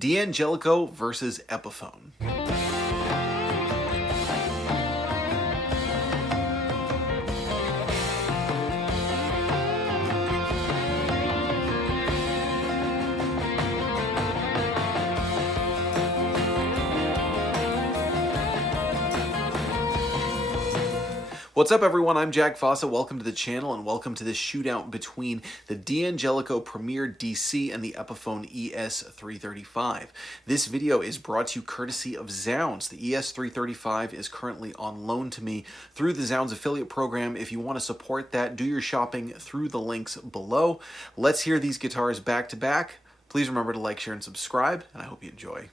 D'Angelico versus Epiphone. What's up, everyone? I'm Jack Fossett. Welcome to the channel and welcome to this shootout between the D'Angelico Premier DC and the Epiphone ES-335. This video is brought to you courtesy of Zzounds. The ES-335 is currently on loan to me through the Zzounds affiliate program. If you want to support that, do your shopping through the links below. Let's hear these guitars back to back. Please remember to like, share, and subscribe, and I hope you enjoy.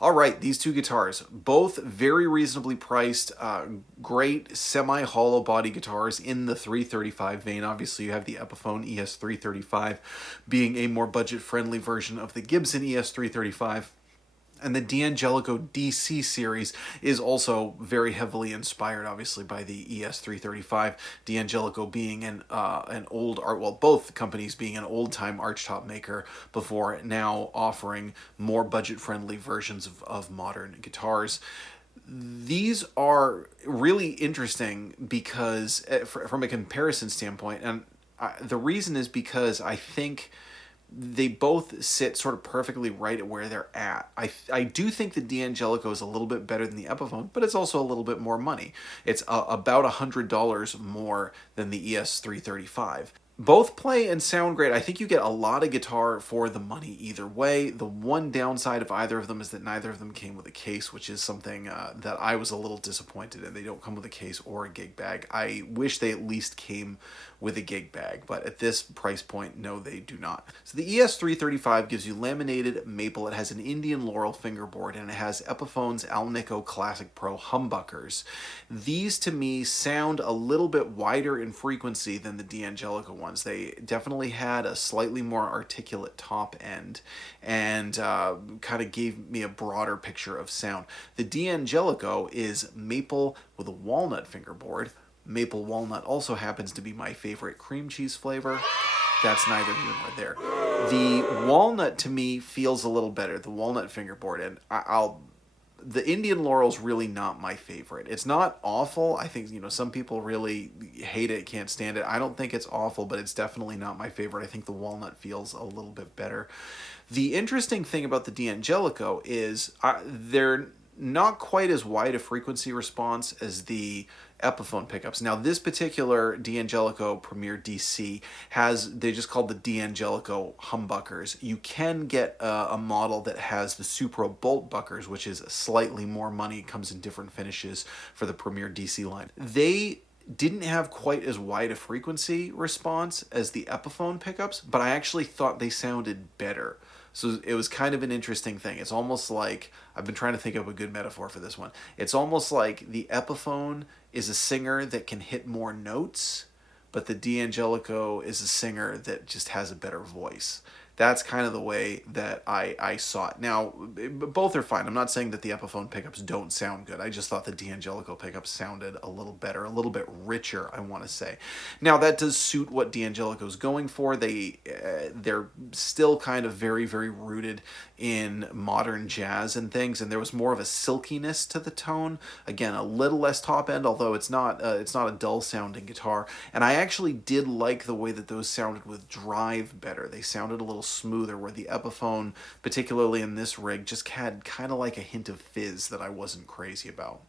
All right, these two guitars, both very reasonably priced, great semi-hollow body guitars in the 335 vein. Obviously, you have the Epiphone ES-335 being a more budget-friendly version of the Gibson ES-335. And the D'Angelico DC series is also very heavily inspired, obviously, by the ES-335. D'Angelico being an old art, well, both companies being an old-time archtop maker before now offering more budget-friendly versions of modern guitars. These are really interesting because, from a comparison standpoint, and the reason is because I think they both sit sort of perfectly right at where they're at. I do think the D'Angelico is a little bit better than the Epiphone, but it's also a little bit more money. It's about $100 more than the ES-335. Both play and sound great. I think you get a lot of guitar for the money either way. The one downside of either of them is that neither of them came with a case, which is something that I was a little disappointed in. They don't come with a case or a gig bag. I wish they at least came with a gig bag, but at this price point, no, they do not. So the ES-335 gives you laminated maple. It has an Indian Laurel fingerboard, and it has Epiphone's Alnico Classic Pro humbuckers. These, to me, sound a little bit wider in frequency than the D'Angelico ones. They definitely had a slightly more articulate top end and kind of gave me a broader picture of sound. The D'Angelico is maple with a walnut fingerboard. Maple walnut also happens to be my favorite cream cheese flavor. That's neither here nor there. The walnut, to me, feels a little better, the walnut fingerboard, and the Indian Laurel's really not my favorite. It's not awful. I think, some people really hate it, can't stand it. I don't think it's awful, but it's definitely not my favorite. I think the walnut feels a little bit better. The interesting thing about the D'Angelico is they're not quite as wide a frequency response as the Epiphone pickups. Now, this particular D'Angelico Premier DC they just called the D'Angelico humbuckers. You can get a model that has the Supro bolt buckers, which is slightly more money, comes in different finishes for the Premier DC line. They didn't have quite as wide a frequency response as the Epiphone pickups, but I actually thought they sounded better. So it was kind of an interesting thing. It's almost like, I've been trying to think of a good metaphor for this one. It's almost like the Epiphone is a singer that can hit more notes, but the D'Angelico is a singer that just has a better voice. That's kind of the way that I saw it. Now, both are fine. I'm not saying that the Epiphone pickups don't sound good. I just thought the D'Angelico pickups sounded a little better, a little bit richer, I want to say. Now, that does suit what D'Angelico's going for. They're still kind of very, very rooted in modern jazz and things, and there was more of a silkiness to the tone. Again, a little less top end, although it's not a dull sounding guitar. And I actually did like the way that those sounded with drive better. They sounded a little smoother, where the Epiphone, particularly in this rig, just had kind of like a hint of fizz that I wasn't crazy about.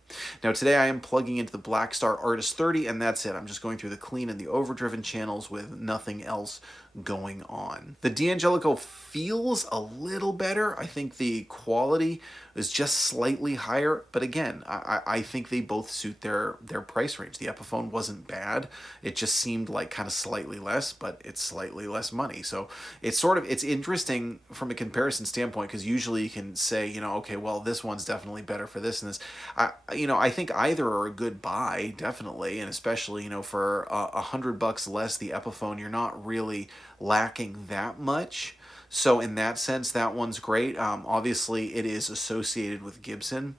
Now today I am plugging into the Blackstar Artist 30, and that's it. I'm just going through the clean and the overdriven channels with nothing else going on. The D'Angelico feels a little better. I think the quality is just slightly higher, but again, I think they both suit their price range. The Epiphone wasn't bad. It just seemed like kind of slightly less, but it's slightly less money. So it's interesting from a comparison standpoint, because usually you can say, you know, okay, well, this one's definitely better for this and this. I think either are a good buy, definitely, and especially, you know, for $100 less, the Epiphone, you're not really lacking that much. So in that sense, that one's great. Obviously, it is associated with Gibson.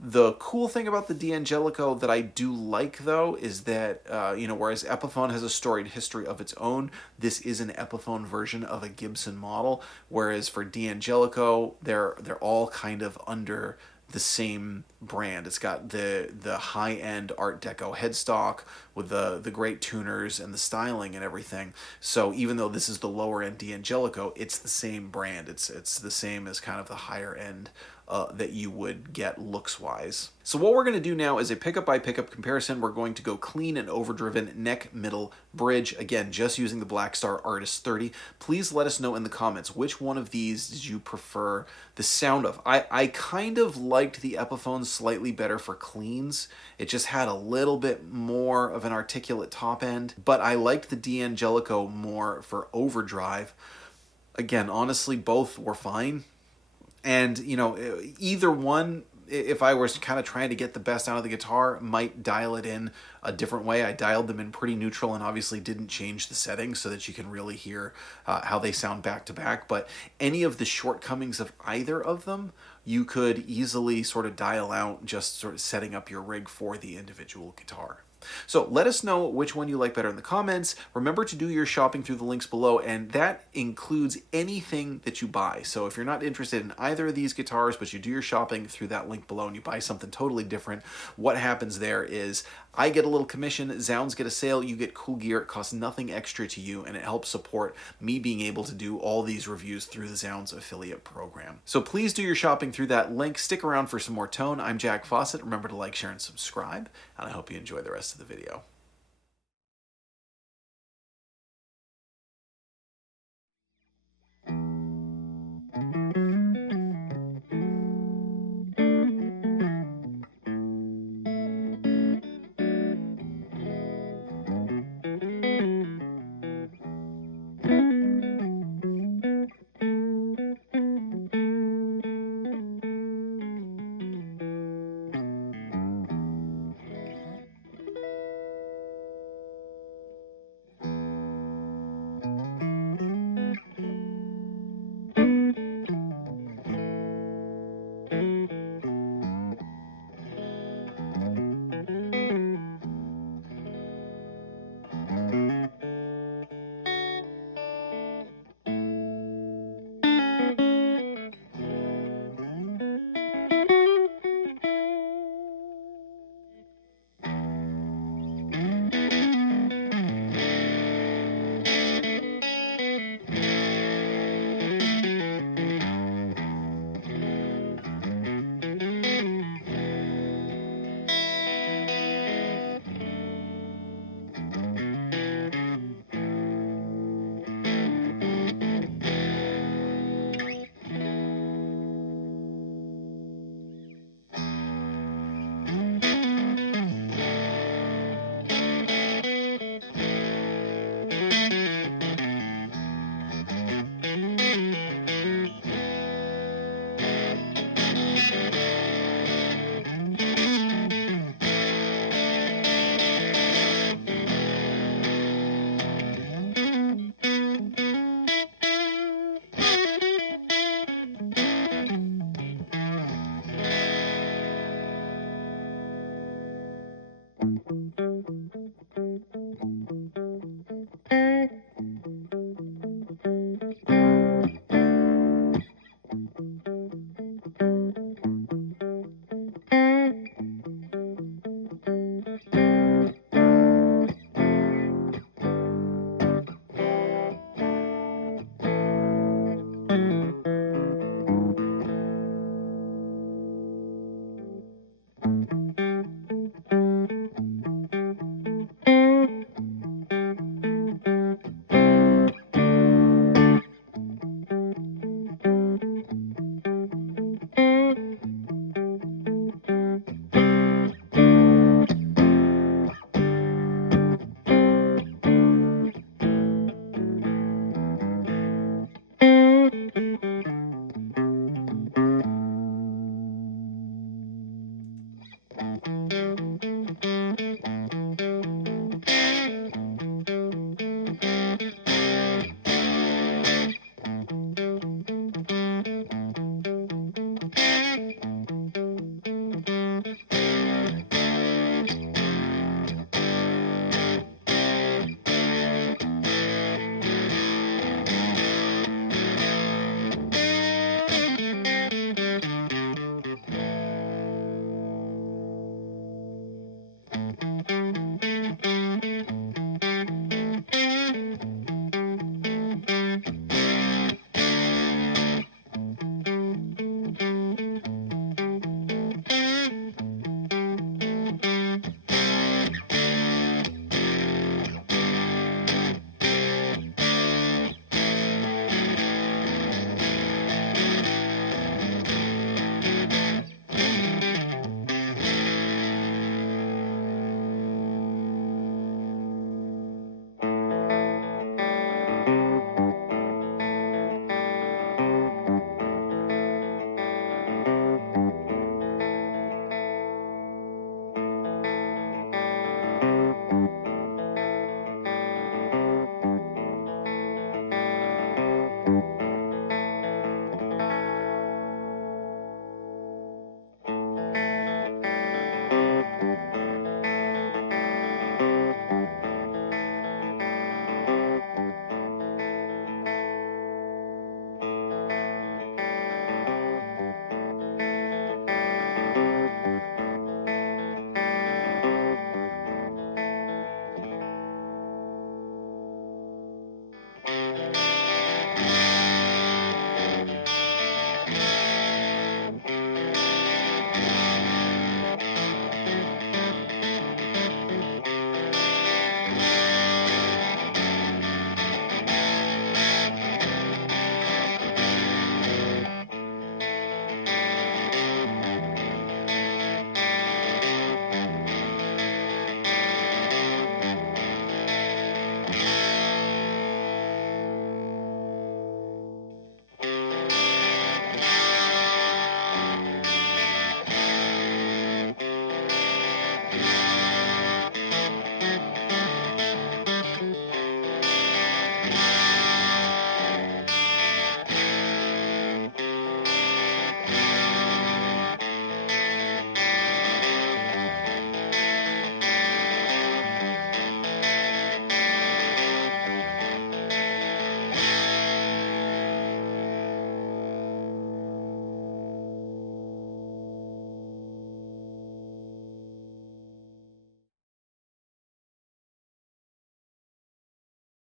The cool thing about the D'Angelico that I do like, though, is that, whereas Epiphone has a storied history of its own, this is an Epiphone version of a Gibson model, whereas for D'Angelico, they're all kind of under the same brand. It's got the high-end Art Deco headstock with the great tuners and the styling and everything. So even though this is the lower-end D'Angelico, it's the same brand. It's the same as kind of the higher-end that you would get looks-wise. So what we're going to do now is a pickup-by-pickup comparison. We're going to go clean and overdriven, neck, middle, bridge. Again, just using the Blackstar Artist 30. Please let us know in the comments which one of these did you prefer the sound of. I kind of liked the Epiphone slightly better for cleans. It just had a little bit more of an articulate top end, but I liked the D'Angelico more for overdrive. Again, honestly, both were fine. And, you know, either one, if I was kind of trying to get the best out of the guitar, might dial it in a different way. I dialed them in pretty neutral and obviously didn't change the settings so that you can really hear how they sound back to back. But any of the shortcomings of either of them, you could easily sort of dial out, just sort of setting up your rig for the individual guitar. So let us know which one you like better in the comments. Remember to do your shopping through the links below, and that includes anything that you buy. So if you're not interested in either of these guitars, but you do your shopping through that link below and you buy something totally different, what happens there is I get a little commission, Zzounds get a sale, you get cool gear, it costs nothing extra to you, and it helps support me being able to do all these reviews through the Zzounds affiliate program. So please do your shopping through that link. Stick around for some more tone. I'm Jack Fossett. Remember to like, share, and subscribe, and I hope you enjoy the rest of the video.